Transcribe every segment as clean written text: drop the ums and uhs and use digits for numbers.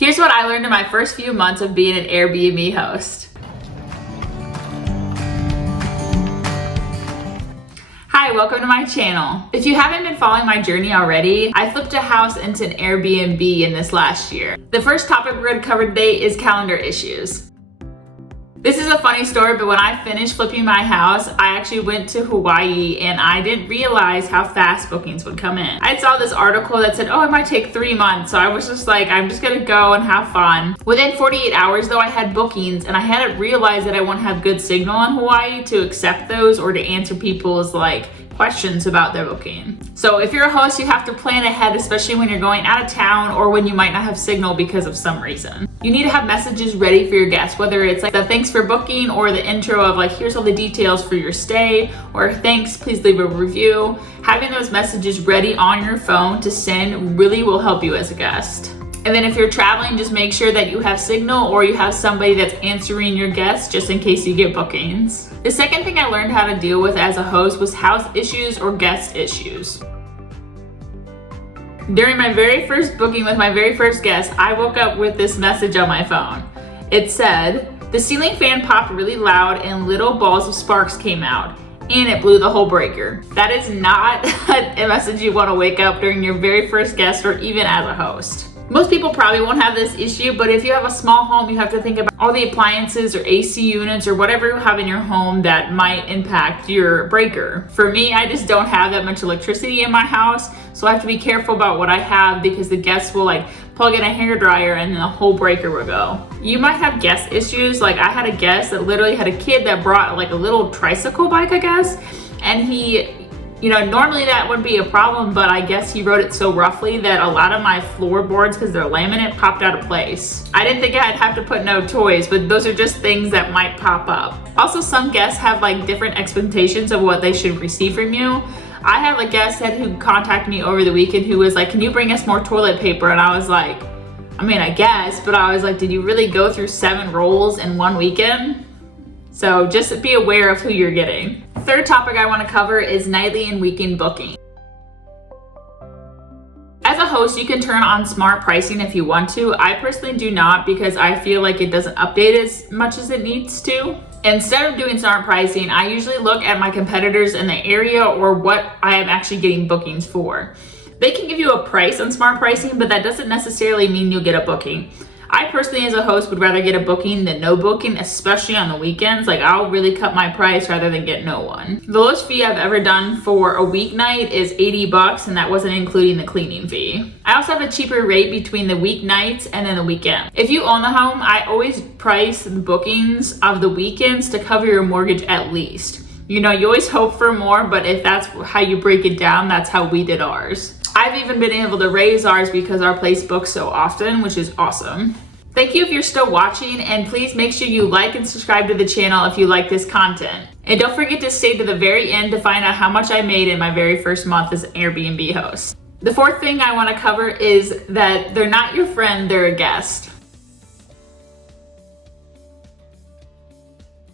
Here's what I learned in my first few months of being an Airbnb host. Hi, welcome to my channel. If you haven't been following my journey already, I flipped a house into an Airbnb in this last year. The first topic we're going to cover today is calendar issues. This is a funny story, but when I finished flipping my house, I actually went to Hawaii and I didn't realize how fast bookings would come in. I saw this article that said, oh, it might take 3 months. So I was just like, I'm just gonna go and have fun. Within 48 hours though, I had bookings and I hadn't realized that I wouldn't have good signal in Hawaii to accept those or to answer people's questions about their booking. So if you're a host, you have to plan ahead, especially when you're going out of town or when you might not have signal because of some reason. You need to have messages ready for your guests, whether it's the thanks for booking or the intro of here's all the details for your stay, or thanks, please leave a review. Having those messages ready on your phone to send really will help you as a guest. And then if you're traveling, just make sure that you have signal or you have somebody that's answering your guests just in case you get bookings. The second thing I learned how to deal with as a host was house issues or guest issues. During my very first booking with my very first guest, I woke up with this message on my phone. It said, the ceiling fan popped really loud and little balls of sparks came out and it blew the whole breaker. That is not a message you want to wake up during your very first guest or even as a host. Most people probably won't have this issue, but if you have a small home, you have to think about all the appliances or AC units or whatever you have in your home that might impact your breaker. For me, I just don't have that much electricity in my house, so I have to be careful about what I have because the guests will plug in a hairdryer and then the whole breaker will go. You might have guest issues. I had a guest that literally had a kid that brought a little tricycle bike, I guess, and he, normally that wouldn't be a problem, but I guess he wrote it so roughly that a lot of my floorboards, because they're laminate, popped out of place. I didn't think I'd have to put no toys, but those are just things that might pop up. Also, some guests have different expectations of what they should receive from you. I have a guest who contacted me over the weekend who was like, can you bring us more toilet paper? And I was like, I guess, but I was like, did you really go through 7 rolls in one weekend? So just be aware of who you're getting. Third topic I want to cover is nightly and weekend booking. As a host, you can turn on smart pricing if you want to. I personally do not because I feel like it doesn't update as much as it needs to. Instead of doing smart pricing, I usually look at my competitors in the area or what I am actually getting bookings for. They can give you a price on smart pricing, but that doesn't necessarily mean you'll get a booking. I personally, as a host, would rather get a booking than no booking, especially on the weekends. I'll really cut my price rather than get no one. The lowest fee I've ever done for a weeknight is $80, and that wasn't including the cleaning fee. I also have a cheaper rate between the weeknights and then the weekend. If you own the home, I always price the bookings of the weekends to cover your mortgage at least. You always hope for more, but if that's how you break it down, that's how we did ours. I've even been able to raise ours because our place books so often, which is awesome. Thank you if you're still watching, and please make sure you like and subscribe to the channel if you like this content. And don't forget to stay to the very end to find out how much I made in my very first month as an Airbnb host. The fourth thing I want to cover is that they're not your friend, they're a guest.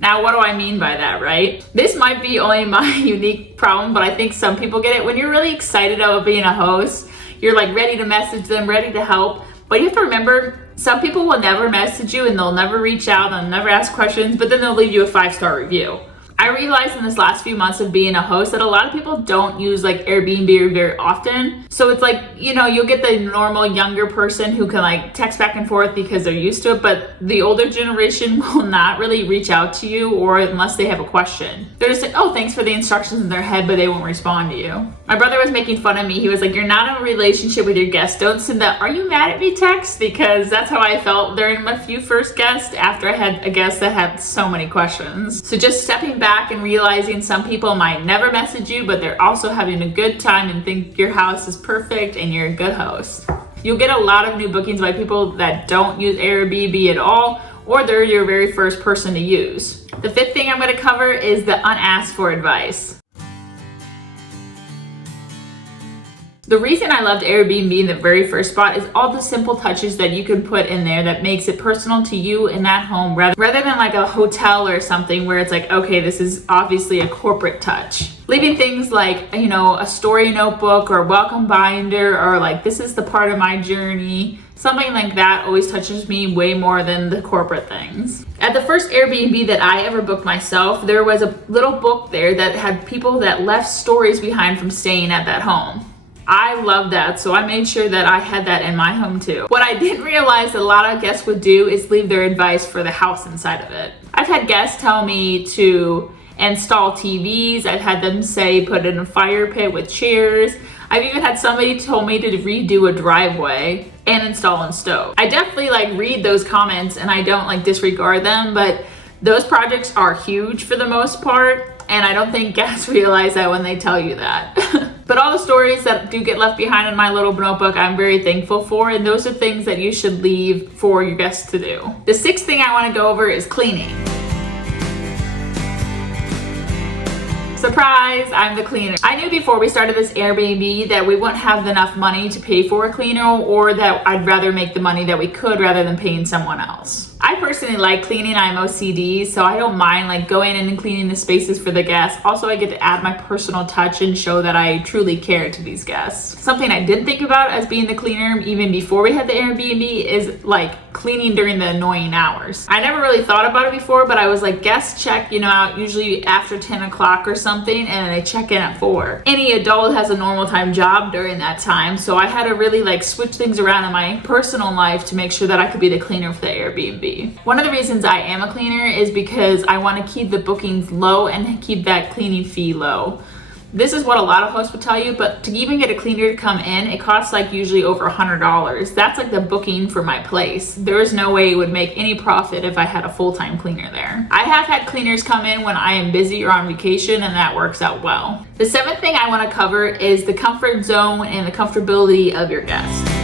Now, what do I mean by that, right? This might be only my unique problem, but I think some people get it. When you're really excited about being a host, you're ready to message them, ready to help. But you have to remember, some people will never message you and they'll never reach out, they'll never ask questions, but then they'll leave you a 5-star review. I realized in this last few months of being a host that a lot of people don't use Airbnb very often. So it's you'll get the normal younger person who can text back and forth because they're used to it, but the older generation will not really reach out to you or unless they have a question. They're just oh, thanks for the instructions in their head, but they won't respond to you. My brother was making fun of me. He was like, you're not in a relationship with your guests. Don't send that, are you mad at me text? Because that's how I felt during my few first guests after I had a guest that had so many questions. So just stepping back and realizing some people might never message you, but they're also having a good time and think your house is perfect and you're a good host. You'll get a lot of new bookings by people that don't use Airbnb at all, or they're your very first person to use. The fifth thing I'm going to cover is the unasked for advice. The reason I loved Airbnb in the very first spot is all the simple touches that you can put in there that makes it personal to you in that home rather than like a hotel or something where it's like, okay, this is obviously a corporate touch. Leaving things like, you know, a story notebook or welcome binder or like, this is the part of my journey Something like that always touches me way more than the corporate things. At the first Airbnb that I ever booked myself, there was a little book there that had people that left stories behind from staying at that home. I love that, so I made sure that I had that in my home too. What I didn't realize that a lot of guests would do is leave their advice for the house inside of it. I've had guests tell me to install TVs. I've had them say put in a fire pit with chairs. I've even had somebody told me to redo a driveway and install a stove. I definitely read those comments and I don't disregard them, but those projects are huge for the most part, and I don't think guests realize that when they tell you that. But all the stories that do get left behind in my little notebook, I'm very thankful for, and those are things that you should leave for your guests to do. The sixth thing I want to go over is cleaning. Surprise, I'm the cleaner. I knew before we started this Airbnb that we wouldn't have enough money to pay for a cleaner, or that I'd rather make the money that we could rather than paying someone else. I personally like cleaning. I'm OCD, so I don't mind going in and cleaning the spaces for the guests. Also, I get to add my personal touch and show that I truly care to these guests. Something I didn't think about as being the cleaner even before we had the Airbnb is cleaning during the annoying hours. I never really thought about it before, but I was guests check out usually after 10 o'clock or something, and they check in at 4. Any adult has a normal time job during that time, so I had to really switch things around in my personal life to make sure that I could be the cleaner for the Airbnb. One of the reasons I am a cleaner is because I want to keep the bookings low and keep that cleaning fee low. This is what a lot of hosts would tell you, but to even get a cleaner to come in, it costs usually over $100. That's the booking for my place. There is no way it would make any profit if I had a full-time cleaner there. I have had cleaners come in when I am busy or on vacation, and that works out well. The seventh thing I want to cover is the comfort zone and the comfortability of your guests.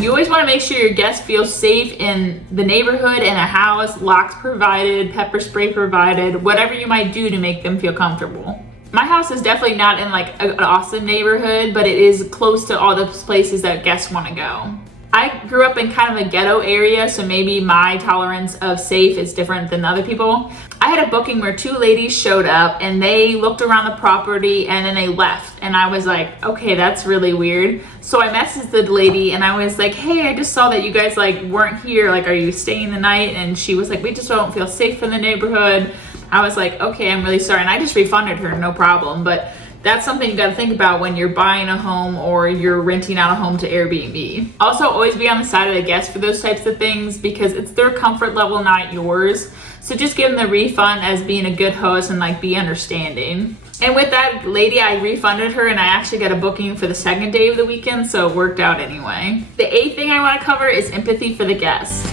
You always want to make sure your guests feel safe in the neighborhood, in a house, locks provided, pepper spray provided, whatever you might do to make them feel comfortable. My house is definitely not in an awesome neighborhood, but it is close to all the places that guests want to go. I grew up in kind of a ghetto area, so maybe my tolerance of safe is different than other people. I had a booking where 2 ladies showed up and they looked around the property and then they left. And I was like, okay, that's really weird. So I messaged the lady and I was like, hey, I just saw that you guys weren't here. Are you staying the night? And she was like, we just don't feel safe in the neighborhood. I was like, okay, I'm really sorry. And I just refunded her, no problem. But that's something you got to think about when you're buying a home or you're renting out a home to Airbnb. Also, always be on the side of the guest for those types of things because it's their comfort level, not yours. So just give them the refund as being a good host and be understanding. And with that lady, I refunded her and I actually got a booking for the second day of the weekend, so it worked out anyway. The eighth thing I want to cover is empathy for the guests.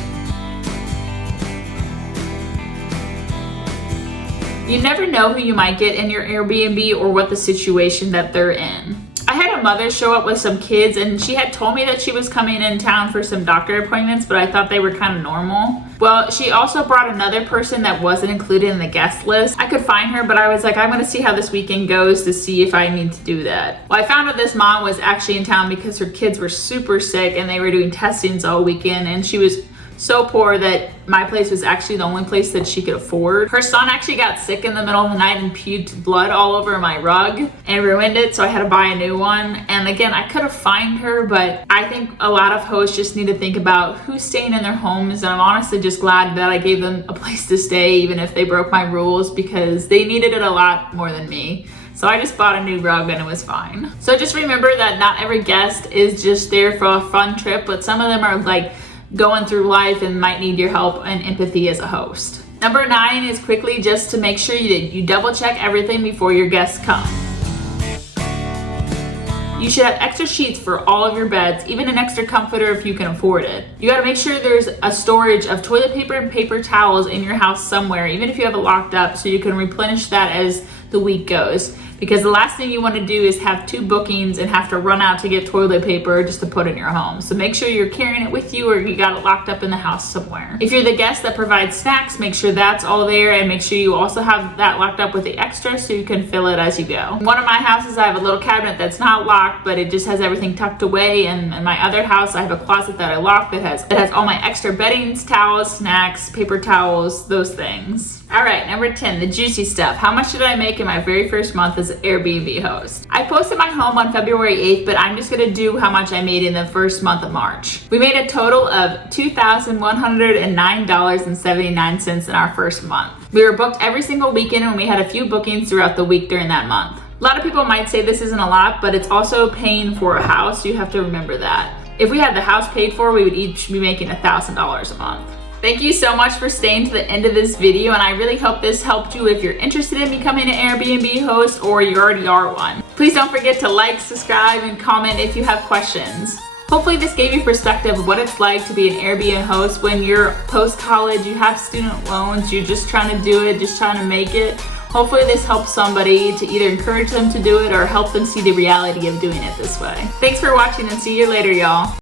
You never know who you might get in your Airbnb or what the situation that they're in. I had a mother show up with some kids and she had told me that she was coming in town for some doctor appointments, but I thought they were kind of normal. Well, she also brought another person that wasn't included in the guest list. I could find her, but I was like, I'm gonna see how this weekend goes to see if I need to do that. Well, I found out this mom was actually in town because her kids were super sick and they were doing testings all weekend, and she was so poor that my place was actually the only place that she could afford. Her son actually got sick in the middle of the night and puked blood all over my rug and ruined it, so I had to buy a new one. And again, I could have fined her, but I think a lot of hosts just need to think about who's staying in their homes, and I'm honestly just glad that I gave them a place to stay even if they broke my rules, because they needed it a lot more than me. So I just bought a new rug and it was fine. So just remember that not every guest is just there for a fun trip, but some of them are going through life and might need your help and empathy as a host. Number 9 is quickly just to make sure that you double check everything before your guests come. You should have extra sheets for all of your beds, even an extra comforter if you can afford it. You gotta make sure there's a storage of toilet paper and paper towels in your house somewhere, even if you have it locked up, so you can replenish that as the week goes. Because the last thing you want to do is have 2 bookings and have to run out to get toilet paper just to put in your home. So make sure you're carrying it with you or you got it locked up in the house somewhere. If you're the guest that provides snacks, make sure that's all there, and make sure you also have that locked up with the extra so you can fill it as you go. In one of my houses, I have a little cabinet that's not locked, but it just has everything tucked away. And in my other house, I have a closet that I lock that has all my extra beddings, towels, snacks, paper towels, those things. All right, number 10, the juicy stuff. How much did I make in my very first month as an Airbnb host? I posted my home on February 8th, but I'm just gonna do how much I made in the first month of March. We made a total of $2,109.79 in our first month. We were booked every single weekend and we had a few bookings throughout the week during that month. A lot of people might say this isn't a lot, but it's also paying for a house, so you have to remember that. If we had the house paid for, we would each be making $1,000 a month. Thank you so much for staying to the end of this video, and I really hope this helped you if you're interested in becoming an Airbnb host or you already are one. Please don't forget to like, subscribe, and comment if you have questions. Hopefully this gave you perspective of what it's like to be an Airbnb host when you're post-college, you have student loans, you're just trying to do it, just trying to make it. Hopefully this helps somebody to either encourage them to do it or help them see the reality of doing it this way. Thanks for watching and see you later, y'all.